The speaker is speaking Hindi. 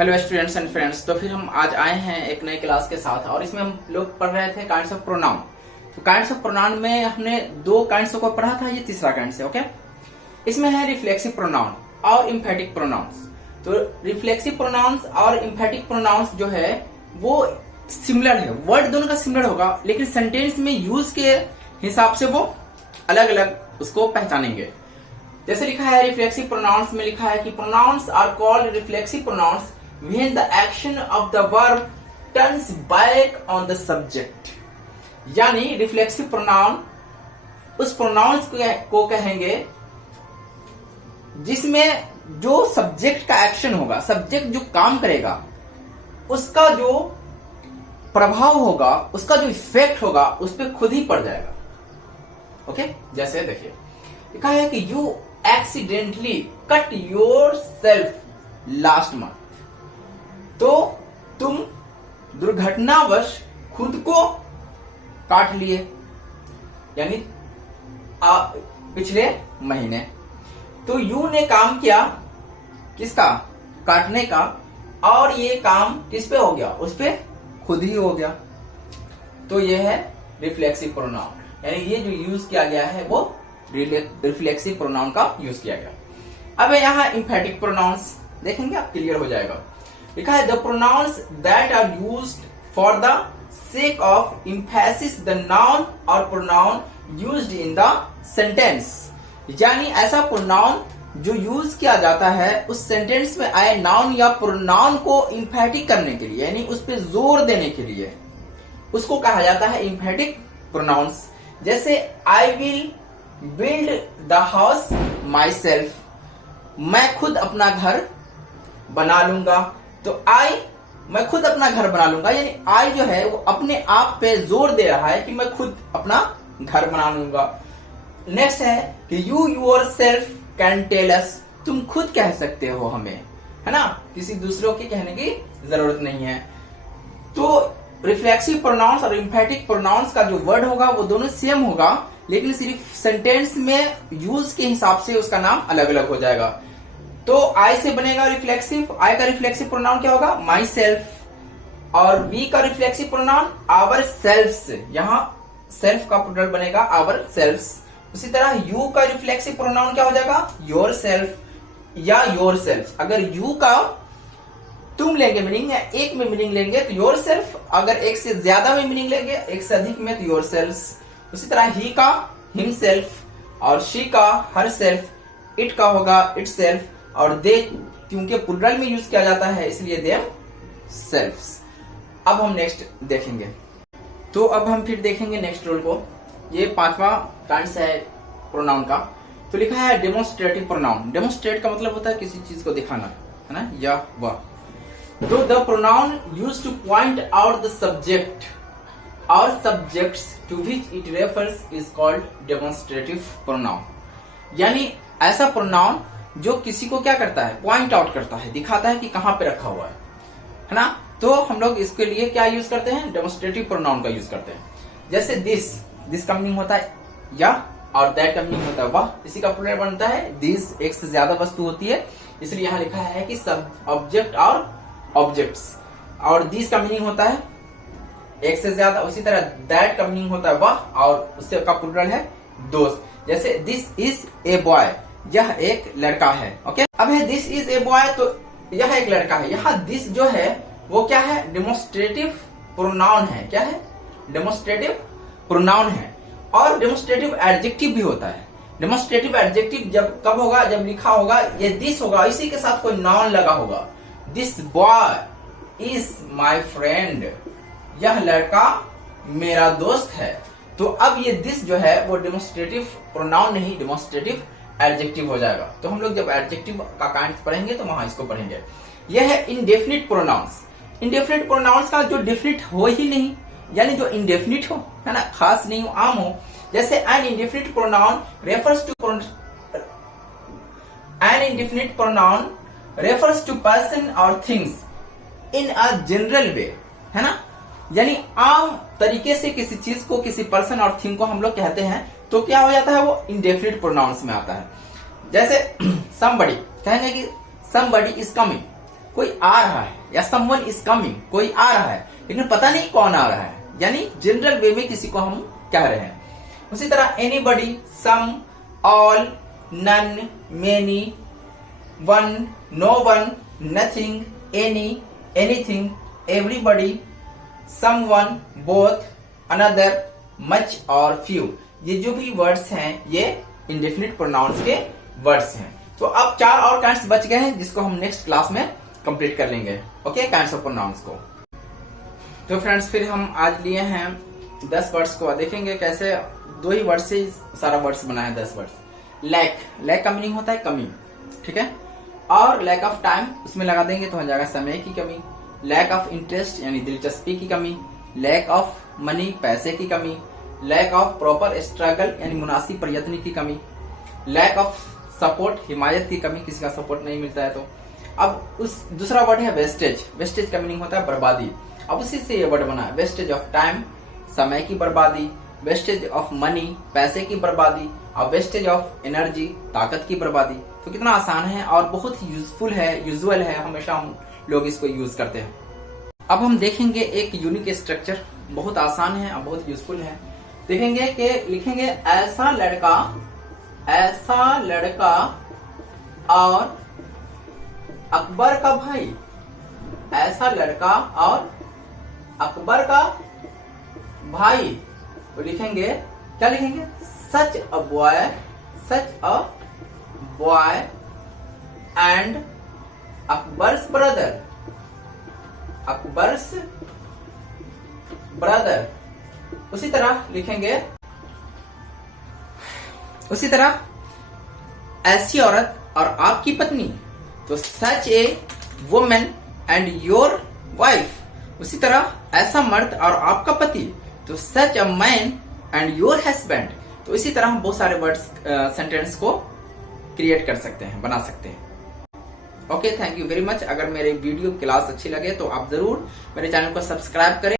Hello students and friends. तो फिर हम आज आए हैं एक नई क्लास के साथ और इसमें हम लोग पढ़ रहे थे काइंड्स ऑफ प्रोनाउन। तो काइंड्स ऑफ प्रोनाउन में हमने दो काइंड्स को पढ़ा था, ये तीसरा काइंड है। ओके, इसमें है रिफ्लेक्सिव प्रोनाउन और इम्फेटिक प्रोनाउंस। तो रिफ्लेक्सिव प्रोनाउंस और इम्फेटिक प्रोनाउंस जो है वो सिमिलर है, वर्ड दोनों का सिमिलर होगा, लेकिन सेंटेंस में यूज के हिसाब से वो अलग अलग उसको पहचानेंगे। जैसे लिखा है रिफ्लेक्सिव प्रोनाउंस में, लिखा है कि pronouns are called reflexive pronouns when the action of the verb turns back on the subject। यानी रिफ्लेक्सिव प्रोनाउन उस प्रोनाउंस को कहेंगे जिसमें जो सब्जेक्ट का एक्शन होगा, सब्जेक्ट जो काम करेगा, उसका जो प्रभाव होगा, उसका जो इफेक्ट होगा उस पर खुद ही पड़ जाएगा। ओके, जैसे देखिए लिखा है कि you accidentally cut your self last month. तो तुम दुर्घटनावश खुद को काट लिए, यानी पिछले महीने। तो यू ने काम किया किसका? काटने का, और ये काम किस पे हो गया? उस पे खुद ही हो गया। तो ये है रिफ्लेक्सिव प्रोनाउन, यानी ये जो यूज किया गया है वो रिफ्लेक्सिव प्रोनाउन का यूज किया गया। अब यहाँ इम्फेटिक प्रोनाउंस देखेंगे, आप क्लियर हो जाएगा। लिखा है the pronouns that are used for the sake of emphasis the noun और pronoun used in the sentence. यानी ऐसा प्रोनाउन जो यूज किया जाता है उस सेंटेंस में आए नाउन या प्रोनाउन को इम्फेटिक करने के लिए, यानी उस पर जोर देने के लिए, उसको कहा जाता है इम्फेटिक प्रोनाउंस। जैसे I will build the house my self, मैं खुद अपना घर बना लूंगा। तो आई, मैं खुद अपना घर बना लूंगा, यानी आई जो है वो अपने आप पे जोर दे रहा है कि मैं खुद अपना घर बना लूंगा। नेक्स्ट है कि you yourself can tell us, तुम खुद कह सकते हो हमें, है ना, किसी दूसरों के कहने की जरूरत नहीं है। तो रिफ्लेक्सिव प्रोनाउंस और इम्फेटिक प्रोनाउंस का जो वर्ड होगा वो दोनों सेम होगा, लेकिन सिर्फ सेंटेंस में यूज के हिसाब से उसका नाम अलग अलग हो जाएगा। तो आई से बनेगा रिफ्लेक्सिव, आई का रिफ्लेक्सिव प्रोनाउन क्या होगा? My self. और वी का रिफ्लेक्सिव प्रोनाउन आवर सेल्फ्स, यहाँ सेल्फ का प्लूरल बनेगा आवर सेल्फ्स। उसी तरह यू का रिफ्लेक्सिव प्रोनाउन क्या हो जाएगा? योर सेल्फ या योर सेल्फ। अगर यू का तुम लेंगे मीनिंग, या एक में मीनिंग लेंगे तो योर सेल्फ, अगर एक से ज्यादा में मीनिंग लेंगे, एक से अधिक में, तो योर सेल्फ्स। उसी तरह ही का हिम सेल्फ, और शी का हर सेल्फ, इट का होगा इट सेल्फ, और दे क्योंकि प्लूरल में यूज किया जाता है इसलिए देम सेल्फ्स। अब हम नेक्स्ट देखेंगे। तो अब हम फिर देखेंगे नेक्स्ट रूल को। ये पांचवा काइंड्स है प्रोनाउन का। तो लिखा है डेमोन्स्ट्रेटिव प्रोनाउन। डेमोन्स्ट्रेट का मतलब होता है किसी चीज को दिखाना, है ना, या वह। तो the pronoun used to point out the subject और subjects to which it refers is called demonstrative pronoun. यानी ऐसा प्रोनाउन जो किसी को क्या करता है? पॉइंट आउट करता है, दिखाता है कि कहां पे रखा हुआ है ना। तो हम लोग इसके लिए क्या यूज करते हैं? डेमोन्स्ट्रेटिव प्रोनाउन का यूज करते हैं। जैसे दिस का मीनिंग होता है या, और दैट का मीनिंग होता है वह, इसी का प्लूरल बनता है दिस। एक से ज्यादा वस्तु होती है, इसलिए यहाँ लिखा है कि सब ऑब्जेक्ट और ऑब्जेक्ट्स। और दिस का मीनिंग होता है एक से ज्यादा। उसी तरह दैट का मीनिंग होता है वह, और उससे का प्लूरल है दोस्त। जैसे दिस इज ए बॉय, यह एक लड़का है। ओके, अब है दिस इज ए बॉय, तो यह एक लड़का है। यहाँ दिस जो है वो क्या है? डेमोन्स्ट्रेटिव प्रोनाउन है। क्या है? डेमोन्स्ट्रेटिव प्रोनाउन है। और डेमोन्स्ट्रेटिव एडजेक्टिव भी होता है। डेमोन्स्ट्रेटिव एडजेक्टिव जब कब होगा? जब लिखा होगा ये दिस होगा, इसी के साथ कोई नाउन लगा होगा। This boy is my friend, यह लड़का मेरा दोस्त है। तो अब ये दिस जो है वो डेमोन्स्ट्रेटिव प्रोनाउन नहीं, डेमोन्स्ट्रेटिव एडजेक्टिव हो जाएगा। तो हम लोग जब एडजेक्टिव का काइंड पढ़ेंगे तो वहां इसको पढ़ेंगे। यह है इनडेफिनिट प्रोनाउंस। इनडेफिनिट प्रोनाउंस का जो डेफिनिट हो ही नहीं, यानी जो इनडेफिनिट हो, है ना, खास नहीं हो, आम हो। जैसे an indefinite pronoun refers to person और things in a general way, है ना, यानी आम तरीके से किसी चीज को, किसी पर्सन और थिंग को हम लोग कहते हैं, तो क्या हो जाता है? वो इंडेफिनिट प्रोनाउंस में आता है। जैसे somebody कहेंगे कि somebody is coming, कोई आ रहा है, या समवन इज कमिंग, कोई आ रहा है लेकिन पता नहीं कौन आ रहा है, यानी जनरल वे में किसी को हम कह रहे हैं। उसी तरह anybody, some, all, none, many, one, no one, nothing, any, anything, everybody, someone, both, another, much और फ्यू। ये जो भी वर्ड्स हैं ये इंडेफिनिट प्रोनाउंस के वर्ड्स हैं। तो अब 4 और काइंड्स बच गए हैं जिसको हम नेक्स्ट क्लास में कंप्लीट कर लेंगे। ओके, काइंड्स ऑफ प्रोनाउंस को। तो फ्रेंड्स फिर हम आज लिए हैं 10 वर्ड्स को, देखेंगे कैसे 2 ही वर्ड से सारा वर्ड्स बना है 10 वर्ड्स। लैक, लैक का मीनिंग होता है कमी, ठीक है। और लैक ऑफ टाइम उसमें लगा देंगे तो हो जाएगा समय की कमी। लैक ऑफ इंटरेस्ट यानी दिलचस्पी की कमी। लैक ऑफ मनी, पैसे की कमी। लैक ऑफ प्रॉपर स्ट्रगल यानी मुनासिब प्रयत्न की कमी। लैक ऑफ सपोर्ट, हिमायत की कमी, किसी का सपोर्ट नहीं मिलता है तो। अब उस दूसरा वर्ड है वेस्टेज। वेस्टेज का मीनिंग होता है बर्बादी। अब उसी से ये वर्ड बना है, वेस्टेज ऑफ टाइम, समय की बर्बादी। वेस्टेज ऑफ मनी, पैसे की बर्बादी। और वेस्टेज ऑफ एनर्जी, ताकत की बर्बादी। तो कितना आसान है और बहुत ही यूजफुल है, यूजुअल है, हमेशा हम लोग इसको यूज करते हैं। अब हम देखेंगे एक यूनिक स्ट्रक्चर, बहुत आसान है और बहुत यूजफुल है। देखेंगे कि लिखेंगे ऐसा लड़का और अकबर का भाई। ऐसा लड़का और अकबर का भाई। तो लिखेंगे, क्या लिखेंगे? Such a boy and Akbar's brother. उसी तरह लिखेंगे, उसी तरह ऐसी औरत और आपकी पत्नी। तो such a women and your wife. उसी तरह ऐसा मर्द और आपका पति। तो such a man and your husband. तो इसी तरह हम बहुत सारे वर्ड्स सेंटेंस को क्रिएट कर सकते हैं, बना सकते हैं। Okay, thank you very much. अगर मेरे वीडियो क्लास अच्छी लगे तो आप जरूर मेरे चैनल को सब्सक्राइब करें।